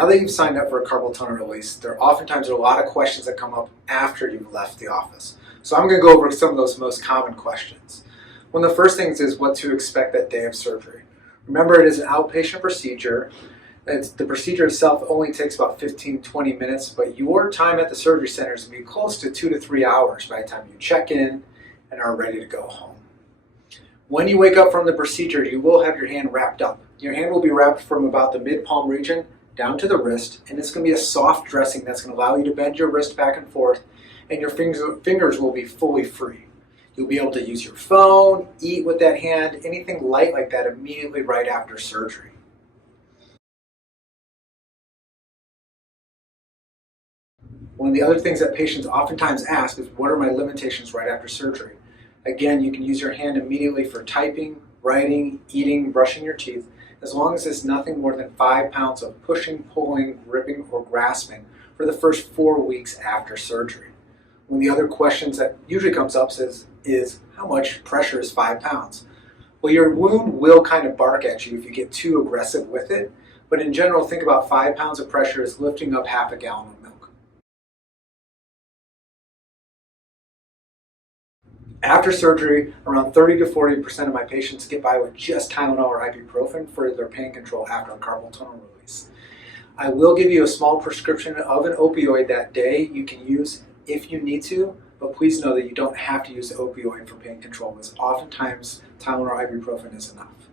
Now that you've signed up for a carpal tunnel release, there oftentimes are a lot of questions that come up after you've left the office. So I'm going to go over some of those most common questions. One of the first things is what to expect that day of surgery. Remember, it is an outpatient procedure. The procedure itself only takes about 15-20 minutes, but your time at the surgery center is going to be close to 2 to 3 hours by the time you check in and are ready to go home. When you wake up from the procedure, you will have your hand wrapped up. Your hand will be wrapped from about the mid-palm region down to the wrist, and it's going to be a soft dressing that's going to allow you to bend your wrist back and forth, and your fingers will be fully free. You'll be able to use your phone, eat with that hand, anything light like that immediately right after surgery. One of the other things that patients oftentimes ask is, what are my limitations right after surgery? Again, you can use your hand immediately for typing, writing, eating, brushing your teeth, as long as it's nothing more than 5 pounds of pushing, pulling, gripping, or grasping for the first 4 weeks after surgery. One of the other questions that usually comes up is how much pressure is 5 pounds? Well, your wound will kind of bark at you if you get too aggressive with it, but in general, think about 5 pounds of pressure as lifting up half a gallon of milk. After surgery, around 30 to 40% of my patients get by with just Tylenol or ibuprofen for their pain control after a carpal tunnel release. I will give you a small prescription of an opioid that day you can use if you need to, but please know that you don't have to use the opioid for pain control, because oftentimes Tylenol or ibuprofen is enough.